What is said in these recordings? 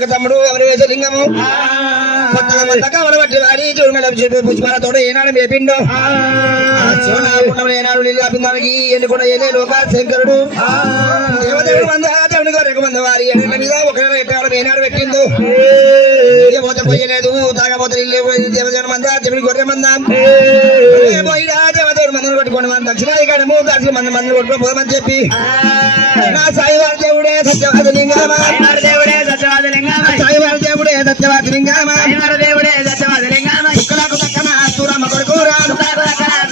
నాకు తమ్ముడు ఎవరు వేసలింగము కొత్తగా మందక వడబట్టి వాడి చూడు పుష్పాలతో ఏనాడు మేపిండు ఏనాడు నీళ్ళు ఆపిందానికి ఎన్ని కూడా ఏలే లోక శంకరుడు దేవదేవుడు మంద దేవుని గారు మంద వారి ఎన్న మీద ఒక ఎక్కడ ఏనాడు పెట్టిండు పోతే పోయలేదు తాగపోతే దేవదేవుడు మంద దేవుని గొర్రె మంద పోయినా దేవదేవుడు మందను కొట్టుకోండి మనం దక్షిణాధికారము దర్శనం మందను కొట్టుకోపోమని చెప్పి నా సాయివారి దేవుడే సత్యవాద లింగమా దేవుడే సత్యవాద లింగమా సాయివారి దేవుడే సత్యవాద లింగమా దేవుడే సత్యవాద లింగమా కుక్కలకు దక్కన సూరమ్మ కొడుకురా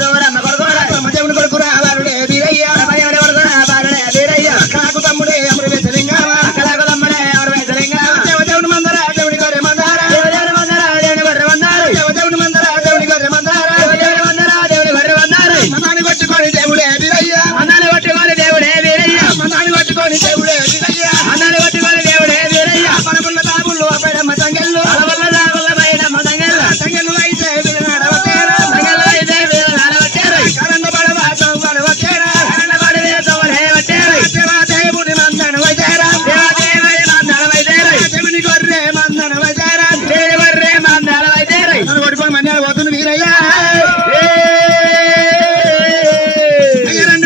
సూరమ్మ కొడుకురా దేవుని కొడుకురా వారుడే వీరయ్య దేవుని కొడుకురా వారుడే వీరయ్య కాకు తమ్ముడే అమరు వేసలింగమా కళకు తమ్ముడే అమరు వేసలింగమా దేవుని మందర దేవుని గొర్రె మందార దేవుని మందర దేవుని గొర్రె మందార దేవుని మందర దేవుని గొర్రె మందార దేవుని మందర దేవుని గొర్రె మందార మందాని కొట్టుకొని దేవుడే వీరయ్య మందాని కొట్టుకొని దేవుడే వీరయ్య మందాని కొట్టుకొని దేవుడే వీరయ్య మందాని కొట్టుకొని దేవుడే వీరయ్య పరముల బాబులు అపడమ్మ తంగెల్లు పరముల బాబుల బైడమ్మ తంగెల్లు తంగెల్లు అయితే వీరనాడవతేర తంగెల్లు అయితే వీరనాడవతేర కరణ బడవాతో బడవతేర కరణ బడవేతో బడవతేర దేవదేవుని మందన వైతేర దేవదేవుని మందన వైతేర దేవుని గొర్రె మందన వైతేర దేవుని గొర్రె మందన వైతేర నన్ను కొట్టుకొని మన్యాలు పోతుంది వీరయ్య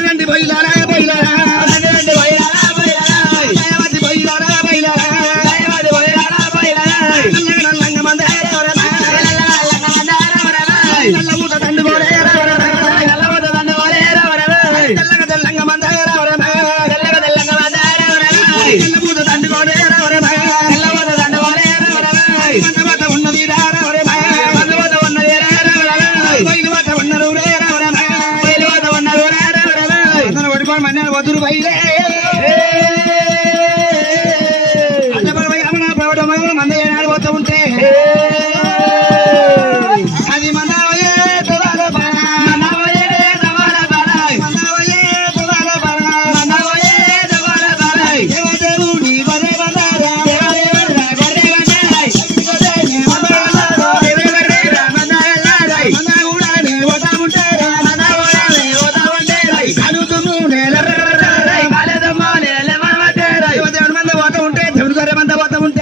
రెండు బయలారా బయలారా రెండు బయలారా బయలారా దయవతి బయలారా బయలారా దయవతి బయలారా బయలారా నల్లంగ మందార వరనా నల్లంగ మందార వరనా నల్లముట దండు గోరేర వరనా నల్లముట దండు గోరేర వరనా తెల్లగ మందార వరనా తెల్లగ మందార వరనా నల్లముట దండు గోరేర వరనా నల్లముట దండు గోరేర వరనా మందవత ఉన్నది రార వరనా మందవత ఉన్నది రార వరనా బయలువత ఉన్నరు రేర వరనా బయలువత ఉన్నరు రేర వరనా అందరూ కొట్టుకొని మన్యాలు వదురు బయలే మంద ఏనాడు పోతూ ఉంటే అది మందవయే తువాల బాణ మందవయే తువాల బాణ మందవయే తువాల బాణ మందవయే తువాల బాణ దేవదేవుని గొర్రె మందార దేవదేవుని గొర్రె మందార గొర్రెని మందార దేవదేవుని మందార మందగుడానే పోతా ఉంటారా మందగుడానే పోతా ఉంటారా కలుతుము నేలరరరై కాలేదమ్మ నేలమవతేరా దేవదేవుని మంద పోతా ఉంటే దేవుని గొర్రె మంద పోతా ఉంటే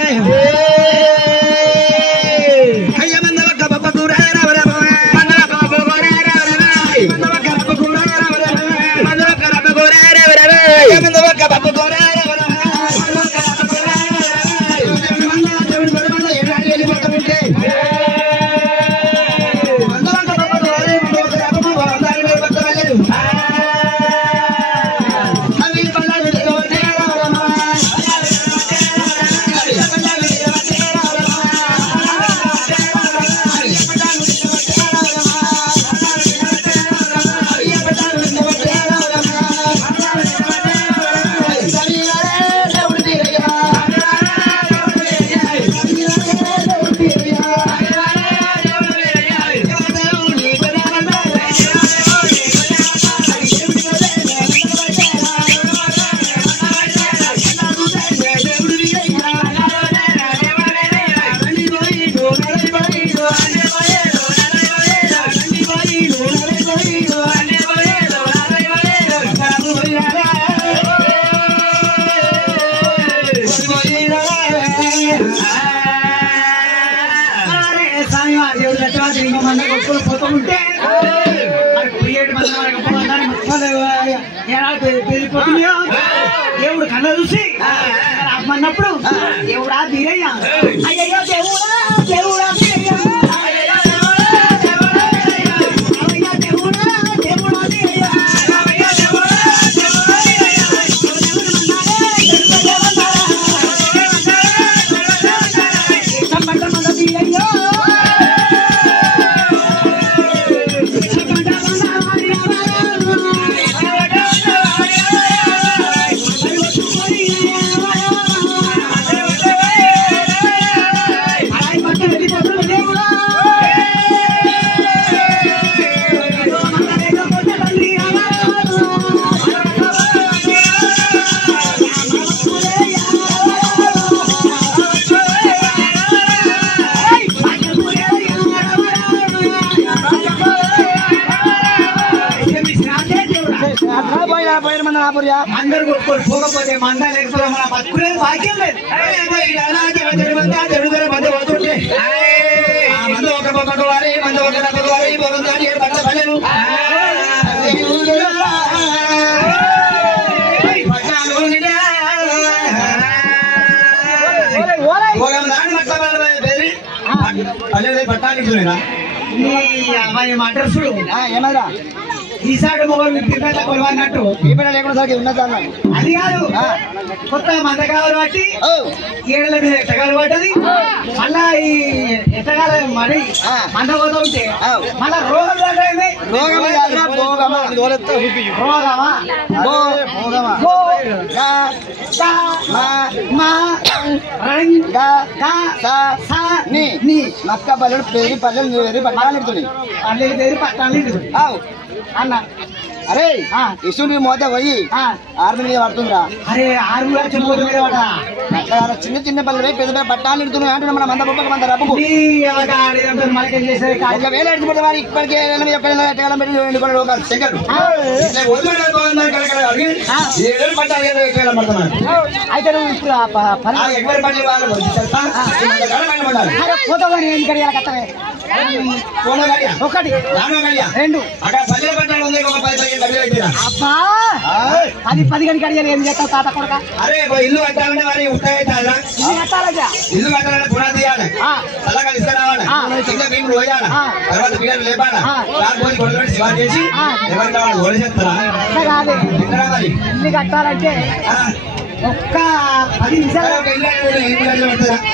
దేవుడు కళ్ళ చూసి అమ్మన్నప్పుడు దేవుడా వీరయ్య అయ్యయ్యో దేవుడా దేవుడా వీరయ్య వెళ్ళిపో పోయిన మన ఆపుర్యా అందరు కొట్టుకొని పోకపోతే మంద లేకపోతే మన బతుకులేదు భాగ్యం లేదు. పోతుంటే మంద ఒక పక్కకు వారి మంద ఒక పక్కకు వారి పోగొందాడి పట్ల పడేరు పట్టాలి అడ్రస్సుడు ఏమరా ఈసాడు మొగలు తిన్నట్ల కొలవన్నట్టు ఇప్పుడు లేకుండా సరికి ఉన్నది అది కాదు. కొత్త మంద కావాలి బట్టి ఏడల మీద ఎట్టగాలు పడ్డది. మళ్ళా ఈ ఎట్టగాల మరి మంద పోతా ఉంటే మళ్ళా రోగం మక్క పల్లెలు పేరు పల్లెలు వేరు పట్టాలి పల్లెలు పేరు పట్టాలి అన్న. అరే ఇసుని మోత పోయి ఆర్మీ మీద పడుతుందిరా. అరే ఆర్మీ మూత మీద పడ్డా చిన్న చిన్న పల్లెలు పెద్ద పెద్ద పట్టాలు ఇడుతున్నాయి అంటున్నా. మన మంద బొక్క మంద రబ్బు మనకేం చేసేది ఒకవేళ ఎడుచుకుంటే వారు ఇప్పటికే ఎట్టగలం పెట్టి శంకర్ అయితే నువ్వు ఇప్పుడు పోతావని ఏం కడియాలి కట్టవే ఒకటి రెండు అబ్బా 10 గంటకి అడిగాలి. ఏం చేస్తావు తాత కొడక? అరే ఇల్లు కట్టాలంటే వారి ఉంటాయితారా ఇల్లు కట్టాలంటే పునాది తీయాలి, తలగా తీసుకురావాలి, కింద మేము పోయాలి, తర్వాత పిల్లలు లేపాలి, రాకపోతే కొడుకు శివా చేసి ఎవరు కావాలి ఓడి చేస్తారా? కాదు ఇల్లు కట్టాలంటే ఒక్క 10 నిమిషాలు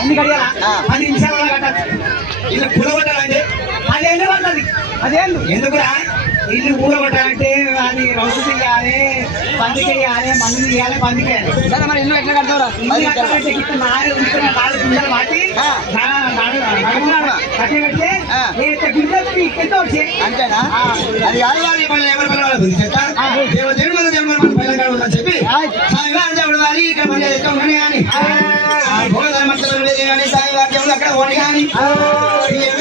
ఎన్ని కడియాలా? 10 నిమిషాలలో కట్టాలి. ఇల్లు కూలగొట్టాలంటే 10 ఏళ్ళు పడుతుంది. 10 ఏళ్ళు ఎందుకురా? ఇల్లు కూలగొట్టాలంటే అది రౌసు తీయాలి, బంది చేయాలి, మందు తీయాలి, బంది చేయాలి. మరి ఇల్లు ఎట్లా కడతావురా? ఇల్లు కట్టాలంటే ఇట్లా 4 గుంటలు వాటి కట్టి పెట్టి అంతేనా? అది కాదు వారి పనులు ఎవరి పనులు వాళ్ళ బుద్ధి చేస్తా దేవుడు మన దేవుడు మన పైన ఉందని చెప్పి దేవుడు వారి ఇక్కడ పని చేసుకోమని కానీ సాయి వారి దేవుడు అక్కడ ఓడి కానీ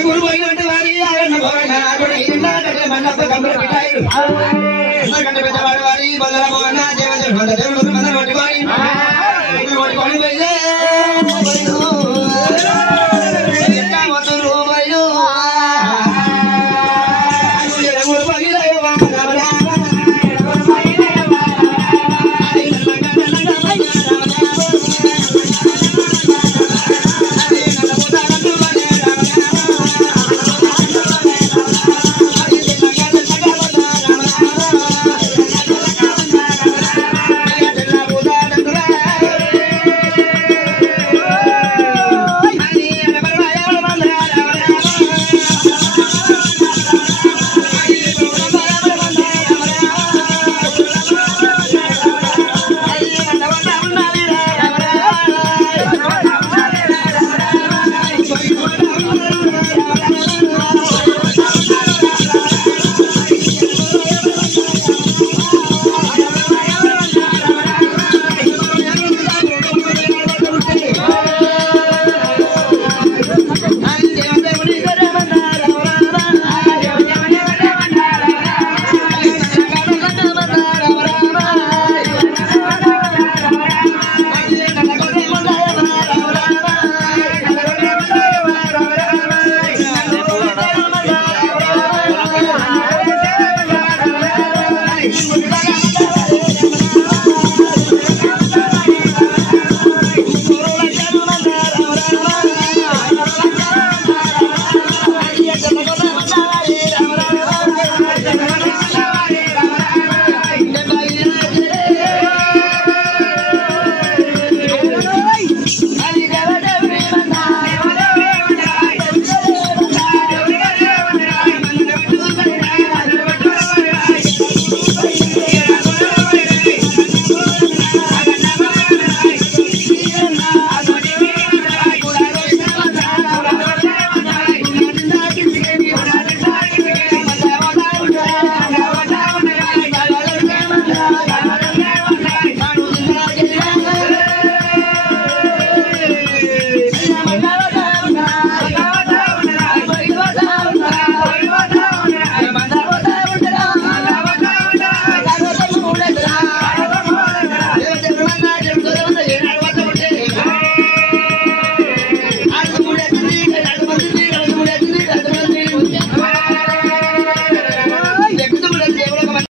ఎవరు పోయినట్టు వారి మన్నప్పుడు కంపెనీ పెట్టారు. కంటే పెద్దవాడు వారి బొల్లల పోవన్న దేవుడు దేవుడు మన పట్టుకొని